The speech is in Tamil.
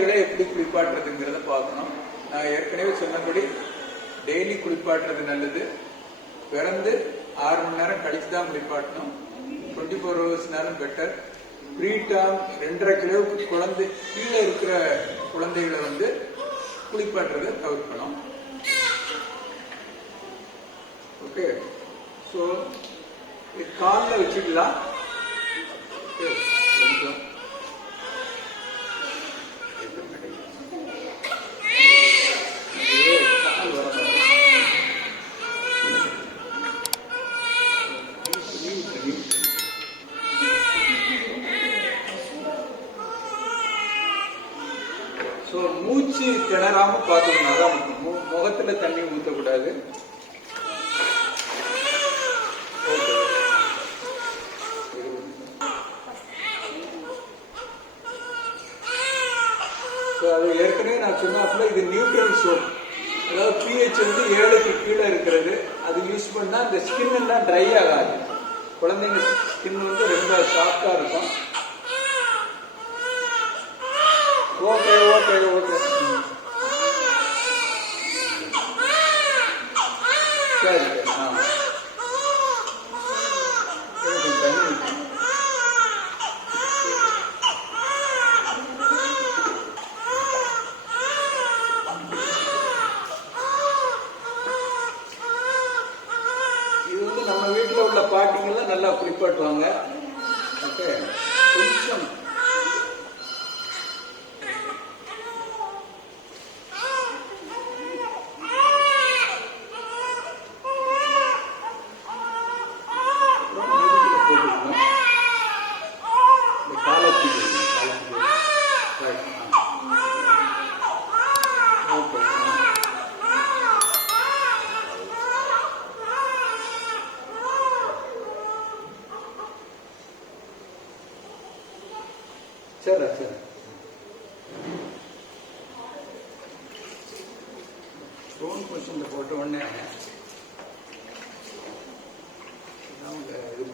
குழந்தைகளை எப்படி குளிப்பாட்டுறதுங்கிறத பார்க்கணும். நான் ஏற்கனவே சொன்னபடி டெய்லி குளிப்பாட்டுறது நல்லது. பிறந்து 6 மணி நேரம் கழிச்சு தான் குளிப்பாட்டணும். 24 hours நேரம் பெட்டர். ப்ரீ டேர்ம் 2.5 கிலோவுக்கு குழந்தை கீழே இருக்கிற குழந்தைகளை குளிப்பாட்டுறதை தவிர்க்கணும். ஓகே, ஸோ காலில் வச்சுக்கலாம். கொஞ்சம் மூச்சு திணறாம பார்த்துக்கணும். அதான் முகத்துல தண்ணி ஊற்றக்கூடாது. அது ஏற்கனவே நான் சொன்னாப்புல இது நியூட்ரல் சோப், அதாவது pH 7க்கு கீழே இருக்கிறது. அது யூஸ் பண்ணா இந்த ஸ்கின் எல்லாம் ட்ரை ஆகாது. குழந்தைங்க ஸ்கின் ரொம்ப சாஃப்டா இருக்கும். ஓகே ஓகே ஓகே, சரி சரி. இது நம்ம வீட்டில் உள்ள பாட்டிங்கெல்லாம் நல்லா குளிப்பாட்டுவாங்க. ஓகே, கொஞ்சம் சரி சரி. ஸ்டோன் கொஸ்டின் போட்ட உடனே அவங்க இது